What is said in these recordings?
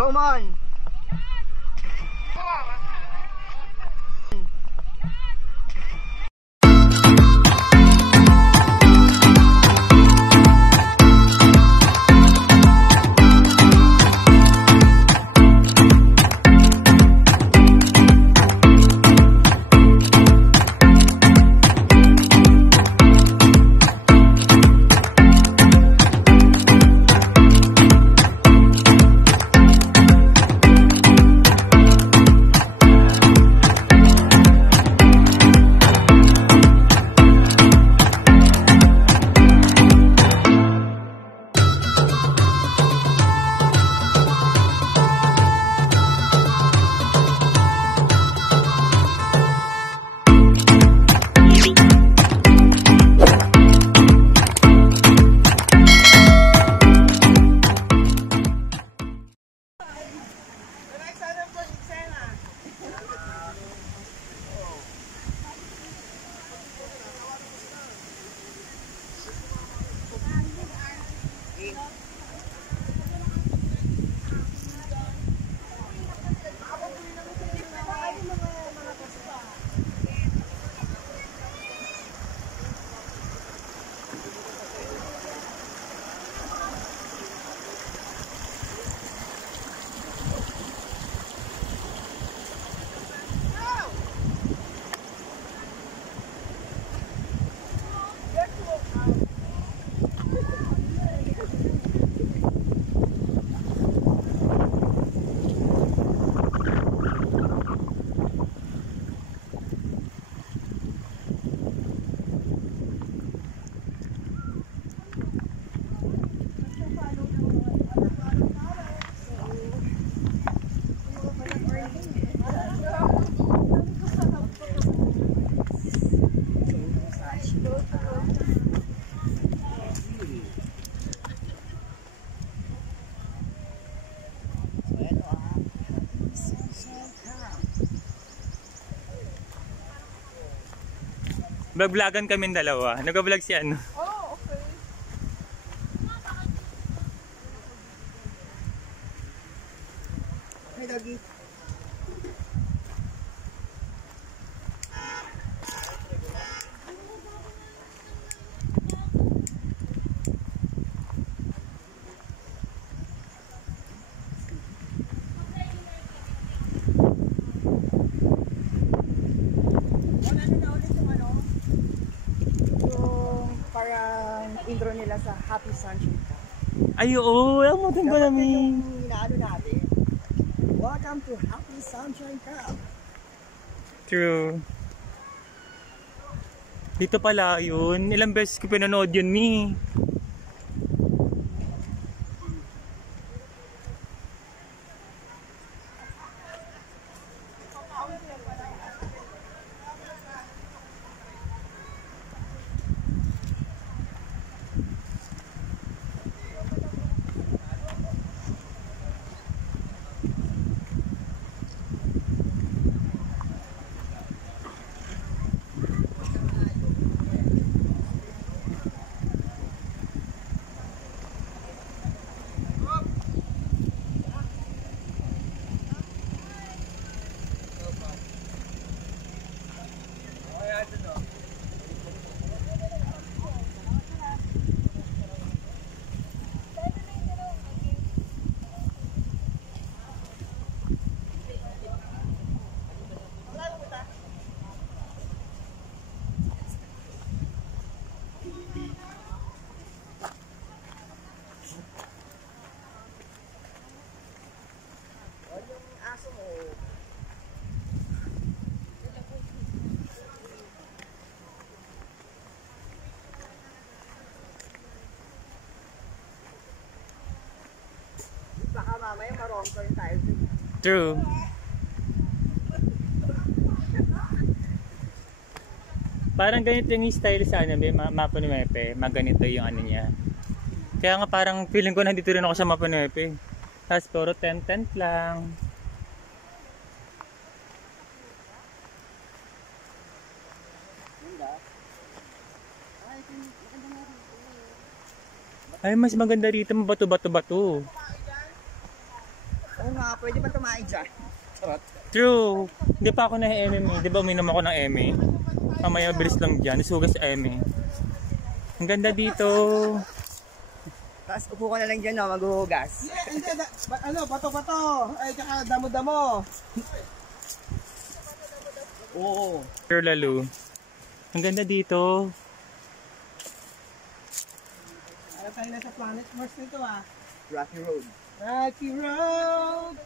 Go man! Vlog-vlogan kaming dalawa. Nag-vlog si ano. Oh, okay. Hey, doggy. Intro nila sa Happy Sunshine Cup. Ay, oo. Ang maganda namin. Yung inaano natin. Welcome to Happy Sunshine Cup. True. Dito pala yun. Ilang beses ko pinanood yun, Mi. Baka mamaya marongkol tayo dun. True. Parang ganito yung style sa ano, may Mapa Nuepe. Maganito yung ano niya. Kaya nga parang feeling ko nandito rin ako sa Mapa Nuepe. Tapos puro tent-tent lang. Ay, mas maganda rito, mabato-bato-bato. Oo nga, pwede pa tumain dyan. Charot. True. Hindi pa ako na-eme. Di ba uminom ako ng eme? Mamaya bilis lang dyan. Isugas eme. Ang ganda dito. Tapos upo ka na lang dyan, no, maghuhugas. Hindi, bato-bato. Ay, tsaka damo-damo. Oo. Sir Lalu. Ang ganda dito. Ano tayo na sa Planet Mars nito Rocky Road. Rocky Road!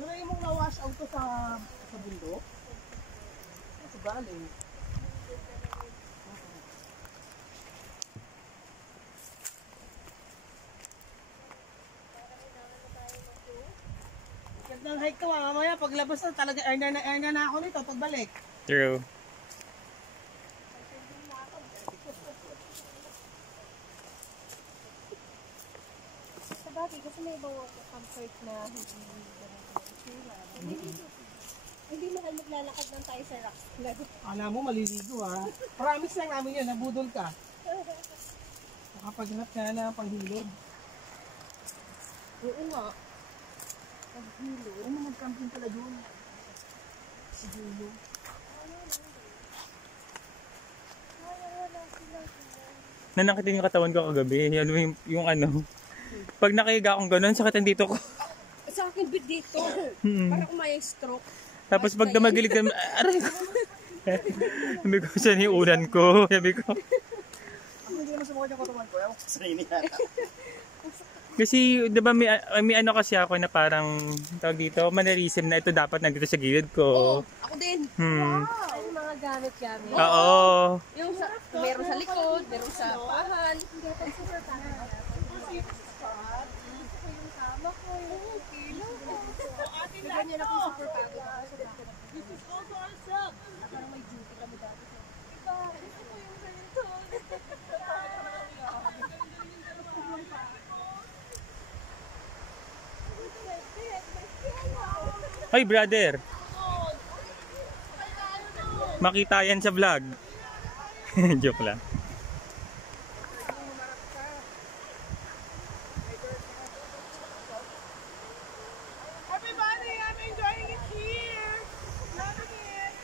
Tuloy mong na-wash out to sa bundok? Sa valley. Gandang hike to mamaya paglabas na talaga earn na ako nito pagbalik. True. Sabagay, kasi may ibang comfort na hindi mahal maglalakad lang tayo sa rocks. Alam mo, maliligo Promise lang namin yun, nabudol ka. Nakapaghanap ka na panghilod. Oo nga. Paghilo. Ano mag-camping pala doon? Siguro. Nanakitin yung katawan ko kagabi. Ano yung ano. Pag nakahiga akong ganun, sakitan dito ko. Sa akin bit dito. Para kumaya stroke. Tapos pag dumagilid ka, aray ko. Sabi ko, saan yung ulan ko? Sabi ko. Ako hindi naman sumakot yung katawan ko. Ewan ko sa inyo yan. Kasi, di ba may ano kasi ako na parang, tawag dito, mannerism na ito dapat nandito sa gilid ko. Ako din. Hmm. Wow! Yung mga gamit-gamit. Oo. Yung meron sa likod, meron sa pahan. Ganyan ako super pagod ako sa bakit. This is also our shop. Parang may duty kami dati. Iba, ito po yung ganito. Ay, brother. Makita yan sa vlog. Joke lang. Everybody, I'm enjoying it here. Loving it.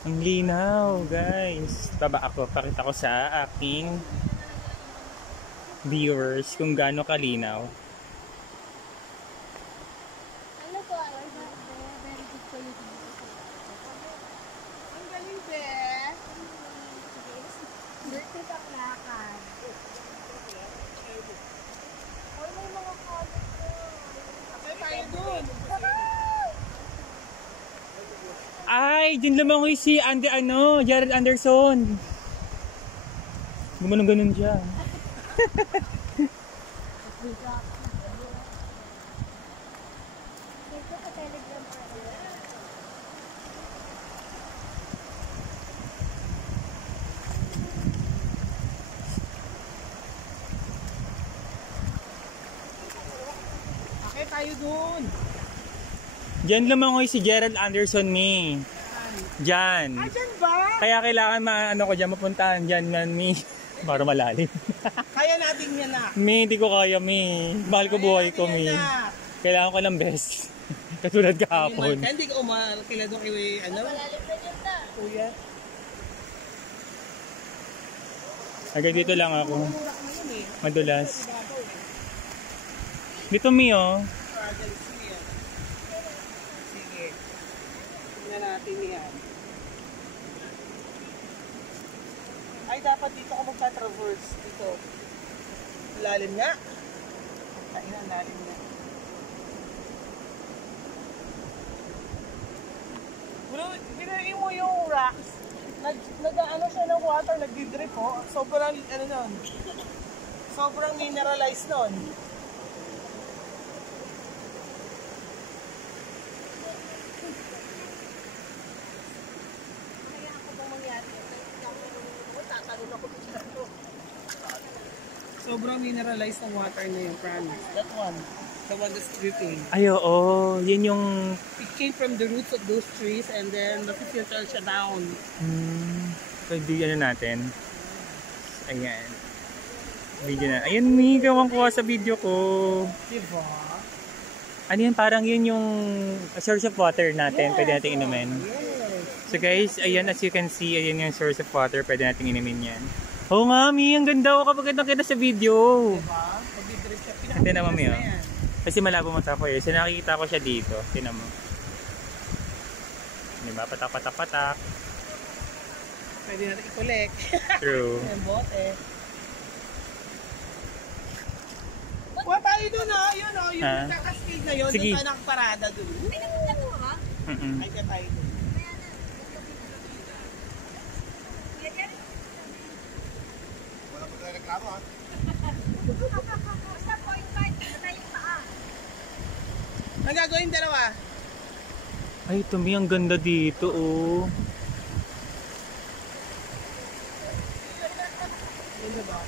Ang linaw, guys. Baba ako, pakita ko sa aking viewers kung gaano kalinaw. Ano po, very good for you. Ang galing, be. Birthday ka plakad. Ay, may mga colors na. Kasi tayo dun. Ay, din lumangoy si Jared Anderson. Gumanong-ganon siya. Dito sa Telegram pa. Okay, tayo dun. Diyan lumangoy si Gerald Anderson ni. Diyan. Ayan ba? Kaya kailangan ko diyan mapuntahan diyan man mi. Para malalim. Kaya natin yan na. Mi, hindi ko kaya mi. Mahal ko buhay ko mi. Kailangan ko ng best. Katulad kahapon. Hindi ka umakilado kay Malalim na dyan na. Kuya. Agad dito lang ako. Madulas. Dito mi oh. Sige. Tingnan natin yan. Ay, dapat dito ako magta-traverse dito. Lalim nga. Ay, lalim nga. Bro, ginahin mo yung rocks. Nag-ano siya ng water, nagdi-drip oh. Sobrang ano nun. Sobrang mineralized nun. Kaya ako bang mangyari? Tatanong ako dito. Sobrang mineralized ng water na yun, promise. That one. The one that's dripping. Ay, oo. Yun yung... It came from the roots of those trees and then nakifilter siya down. Pwede ano natin. Ayan. Video na. Ayan, may gawang kuha sa video ko. Diba? Ano yan? Parang yun yung source of water natin. Pwede natin inumin. Yes. So guys, ayan, as you can see, ayan yung source of water. Pwede natin inumin yan. Oo nga, Mi. Ang ganda ko kapag kita sa video. Diba? Pag-drip siya. Hindi naman, Mi. Pinaka-pinas na yan. Kasi malabo mata ko eh. So nakikita ko siya dito. Tinan mo. Diba? Patak-patak-patak. Pwede natin i-collect. True. Yung bote. Kuha tayo dun yun yung Ha? nakastig na yun, Sige. dun tayo nakaparada dun. Ay, napunta to ha? Ay ka tayo dun. Kaya na. Kaya yan. Wala pa tayo reklamo ha? Basta point five, patay yung paa. Ang gagawin dalawa? Ay, Tumi, ang ganda dito, oh. Yun diba?